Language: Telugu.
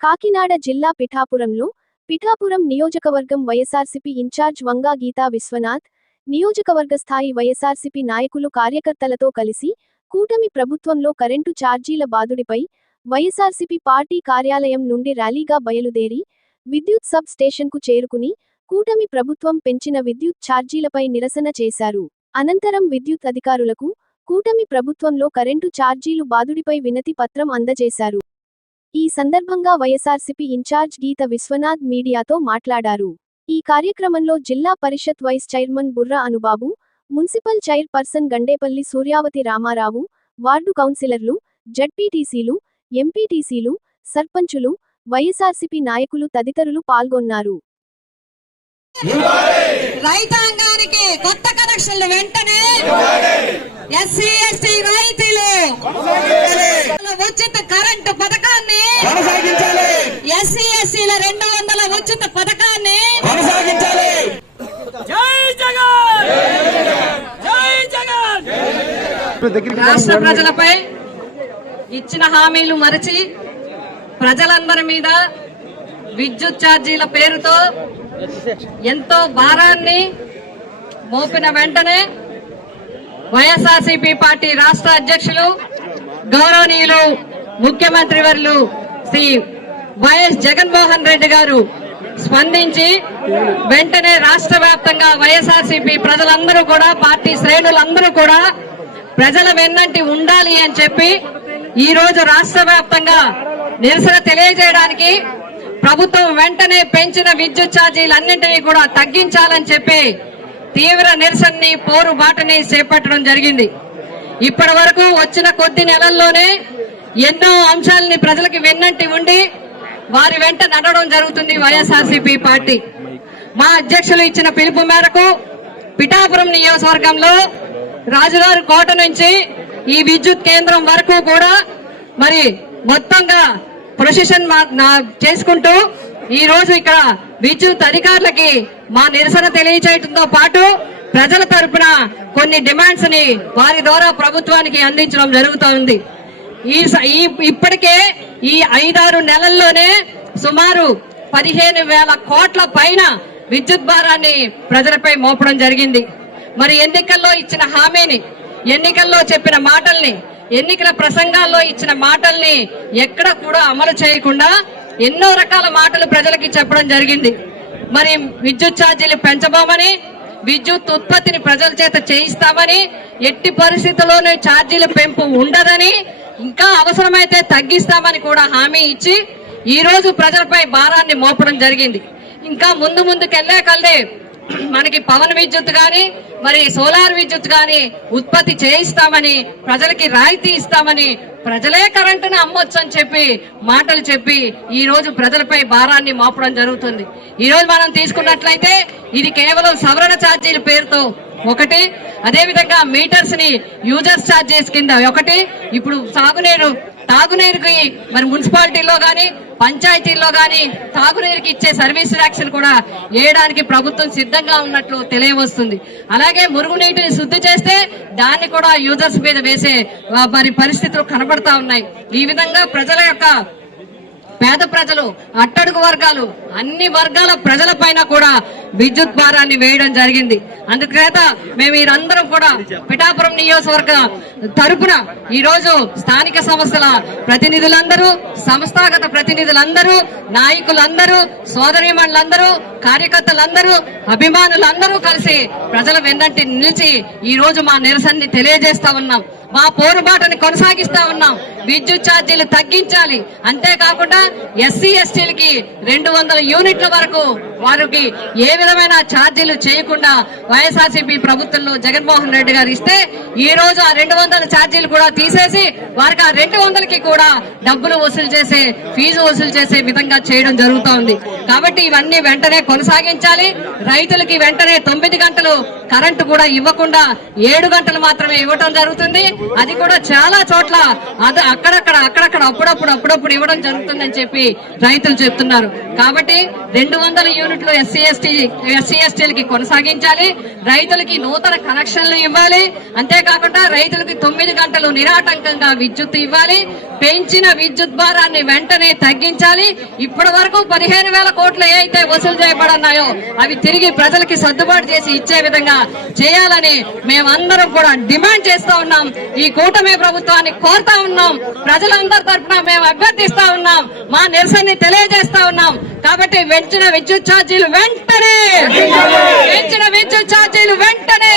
కాకినాడ జిల్లా పిఠాపురంలో పిఠాపురం నియోజకవర్గం వైఎస్ఆర్సీపీ ఇన్ఛార్జ్ వంగా గీతా విశ్వనాథ్ నియోజకవర్గ స్థాయి వైఎస్ఆర్సీపీ నాయకులు కార్యకర్తలతో కలిసి కూటమి ప్రభుత్వంలో కరెంటు ఛార్జీల బాదుడిపై వైఎస్ఆర్సీపీ పార్టీ కార్యాలయం నుండి ర్యాలీగా బయలుదేరి విద్యుత్ సబ్ స్టేషన్కు చేరుకుని కూటమి ప్రభుత్వం పెంచిన విద్యుత్ ఛార్జీలపై నిరసన చేశారు. అనంతరం విద్యుత్ అధికారులకు కూటమి ప్రభుత్వంలో కరెంటు ఛార్జీలు బాదుడిపై వినతి పత్రం అందజేశారు. ఈ సందర్భంగా వైఎస్ఆర్సీపీ ఇన్ఛార్జ్ గీత విశ్వనాథ్ మీడియాతో మాట్లాడారు. ఈ కార్యక్రమంలో జిల్లా పరిషత్ vice chairman Burra Anubabu municipal chairperson Gandepalli Suryavathi Ramarao ward కౌన్సిలర్లు జడ్పీటీసీలు ఎంపీటీసీలు సర్పంచులు వైఎస్ఆర్సీపీ నాయకులు తదితరులు పాల్గొన్నారు. రైతాంగానికి కొత్త కనెక్షన్లు వెంటనే! ఎస్సీ ఎస్టీ రైతులు ఉచిత కరెంటు పథకాన్ని కొనసాగించాలి ఎస్సీ ఎస్సీల రెండు వందల ఉచిత పథకాన్ని కొనసాగించాలి. జై జగన్! జై జగన్! రాష్ట్ర ప్రజలపై ఇచ్చిన హామీలు మరచి ప్రజలందరి మీద విద్యుత్ ఛార్జీల పేరుతో ఎంతో భారాన్ని మోపిన వెంటనే వైఎస్ఆర్సీపీ పార్టీ రాష్ట్ర అధ్యక్షులు గౌరవనీయులు ముఖ్యమంత్రి వర్యులు శ్రీ వైఎస్ జగన్మోహన్ రెడ్డి గారు స్పందించి వెంటనే రాష్ట్ర వ్యాప్తంగా వైఎస్ఆర్సీపీ ప్రజలందరూ కూడా పార్టీ శ్రేణులందరూ కూడా ప్రజల వెన్నంటి ఉండాలి అని చెప్పి ఈ రోజు రాష్ట్ర వ్యాప్తంగా నిరసన తెలియజేయడానికి ప్రభుత్వం వెంటనే పెంచిన విద్యుత్ ఛార్జీలన్నింటినీ కూడా తగ్గించాలని చెప్పి తీవ్ర నిరసనని పోరు బాటని చేపట్టడం జరిగింది. ఇప్పటి వరకు వచ్చిన కొద్ది నెలల్లోనే ఎన్నో అంశాలని ప్రజలకి వెన్నంటి ఉండి వారి వెంట నడవడం జరుగుతుంది వైఎస్ఆర్సీపీ పార్టీ. మా అధ్యక్షులు ఇచ్చిన పిలుపు మేరకు పిఠాపురం నియోజకవర్గంలో రాజుగారి కోట నుంచి ఈ విద్యుత్ కేంద్రం వరకు కూడా మరి మొత్తంగా ప్రొసిషన్ మా- చేసుకుంటూ ఈ రోజు ఇక్కడ విద్యుత్ అధికారులకి మా నిరసన తెలియచేయడంతో పాటు ప్రజల తరపున కొన్ని డిమాండ్స్ని వారి ద్వారా ప్రభుత్వానికి అందించడం జరుగుతోంది. ఈ స- ఈ ఇప్పటికే ఈ ఐదారు నెలల్లోనే సుమారు పదిహేను వేల కోట్ల పైన విద్యుత్ భారాన్ని ప్రజలపై మోపడం జరిగింది. మరి ఎన్నికల్లో ఇచ్చిన హామీని ఎన్నికల్లో చెప్పిన మాటల్ని ఎన్నికల ప్రసంగాల్లో ఇచ్చిన మాటల్ని ఎక్కడ కూడా అమలు చేయకుండా ఎన్నో రకాల మాటలు ప్రజలకి చెప్పడం జరిగింది. మరి విద్యుత్ ఛార్జీలు పెంచబోమని విద్యుత్ ఉత్పత్తిని ప్రజల చేత చేయిస్తామని ఎట్టి పరిస్థితుల్లోనూ ఛార్జీల పెంపు ఉండదని ఇంకా అవసరమైతే తగ్గిస్తామని కూడా హామీ ఇచ్చి ఈ రోజు ప్రజలపై భారాన్ని మోపడం జరిగింది. ఇంకా ముందు ముందుకెళ్ళే కల్దే మనకి పవన్ విద్యుత్ కానీ మరి సోలార్ విద్యుత్ కానీ ఉత్పత్తి చేయిస్తామని ప్రజలకి రాయితీ ఇస్తామని ప్రజలే కరెంటుని అమ్మొచ్చు అని చెప్పి మాటలు చెప్పి ఈ రోజు ప్రజలపై భారాన్ని మోపడం జరుగుతుంది. ఈ రోజు మనం తీసుకున్నట్లయితే ఇది కేవలం సవరణ ఛార్జీల పేరుతో ఒకటి అదేవిధంగా మీటర్స్ని యూజర్స్ ఛార్జెస్ కింద ఒకటి. ఇప్పుడు సాగునీరు తాగునీరుకి మరి మున్సిపాలిటీలో కానీ పంచాయతీల్లో కానీ తాగునీరుకి ఇచ్చే సర్వీస్ ట్యాక్స్ కూడా వేయడానికి ప్రభుత్వం సిద్ధంగా ఉన్నట్లు తెలియవస్తుంది. అలాగే మురుగునీటిని శుద్ధి చేస్తే దాన్ని కూడా యూజర్స్ మీద వేసే మరి పరిస్థితులు కనబడతా ఉన్నాయి. ఈ విధంగా ప్రజల యొక్క పేద ప్రజలు అట్టడుగు వర్గాలు అన్ని వర్గాల ప్రజల పైన కూడా విద్యుత్ భారాన్ని వేయడం జరిగింది. అందుచేత మేము వీరందరం కూడా పిఠాపురం నియోజకవర్గ తరపున ఈ రోజు స్థానిక సంస్థల ప్రతినిధులందరూ సంస్థాగత ప్రతినిధులందరూ నాయకులందరూ సోదరీమణులందరూ కార్యకర్తలందరూ అభిమానులందరూ కలిసి ప్రజల వెన్నంటి నిలిచి ఈ రోజు మా నిరసనని తెలియజేస్తా ఉన్నాం. మా పోరుబాటని కొనసాగిస్తా ఉన్నాం. విద్యుత్ ఛార్జీలు తగ్గించాలి. అంతేకాకుండా ఎస్సీ ఎస్టీలకి రెండు వందల యూనిట్ల వరకు వారికి ఏ విధమైన ఛార్జీలు చేయకుండా వైఎస్ఆర్సీపీ ప్రభుత్వంలో జగన్మోహన్ రెడ్డి గారు ఇస్తే ఈ రోజు ఆ రెండు వందల ఛార్జీలు కూడా తీసేసి వారికి ఆ రెండు వందలకి కూడా డబ్బులు వసూలు చేసే ఫీజు వసూలు చేసే విధంగా చేయడం జరుగుతూ ఉంది. కాబట్టి ఇవన్నీ వెంటనే కొనసాగించాలి. రైతులకి వెంటనే తొమ్మిది గంటలు కరెంటు కూడా ఇవ్వకుండా ఏడు గంటలు మాత్రమే ఇవ్వటం జరుగుతుంది. అది కూడా చాలా చోట్ల అది అక్కడక్కడ అక్కడక్కడ అప్పుడప్పుడు అప్పుడప్పుడు ఇవ్వడం జరుగుతుందని చెప్పి రైతులు చెప్తున్నారు. కాబట్టి రెండు వందల యూనిట్లు ఎస్సీ ఎస్టీ ఎస్సీ ఎస్టీలకి కొనసాగించాలి. రైతులకి నూతన కనెక్షన్లు ఇవ్వాలి. అంతేకాకుండా రైతులకి తొమ్మిది గంటలు నిరాటంకంగా విద్యుత్ ఇవ్వాలి. పెంచిన విద్యుత్ భారాన్ని వెంటనే తగ్గించాలి. ఇప్పటి వరకు పదిహేను వేల కోట్లు ఏ అయితే వసూలు చేయబడన్నాయో అవి తిరిగి ప్రజలకి సర్దుబాటు చేసి ఇచ్చే విధంగా చేయాలని మేమందరం కూడా డిమాండ్ చేస్తా ఉన్నాం. ఈ కూటమి ప్రభుత్వాన్ని కోరుతా ఉన్నాం. ప్రజలు ప్రజలందరి తరఫున మేము అభ్యర్థిస్తా ఉన్నాం. మా నిరసనని తెలియజేస్తా ఉన్నాం. కాబట్టి పెంచిన విద్యుత్ ఛార్జీలు వెంటనే! పెంచిన విద్యుత్ ఛార్జీలు వెంటనే!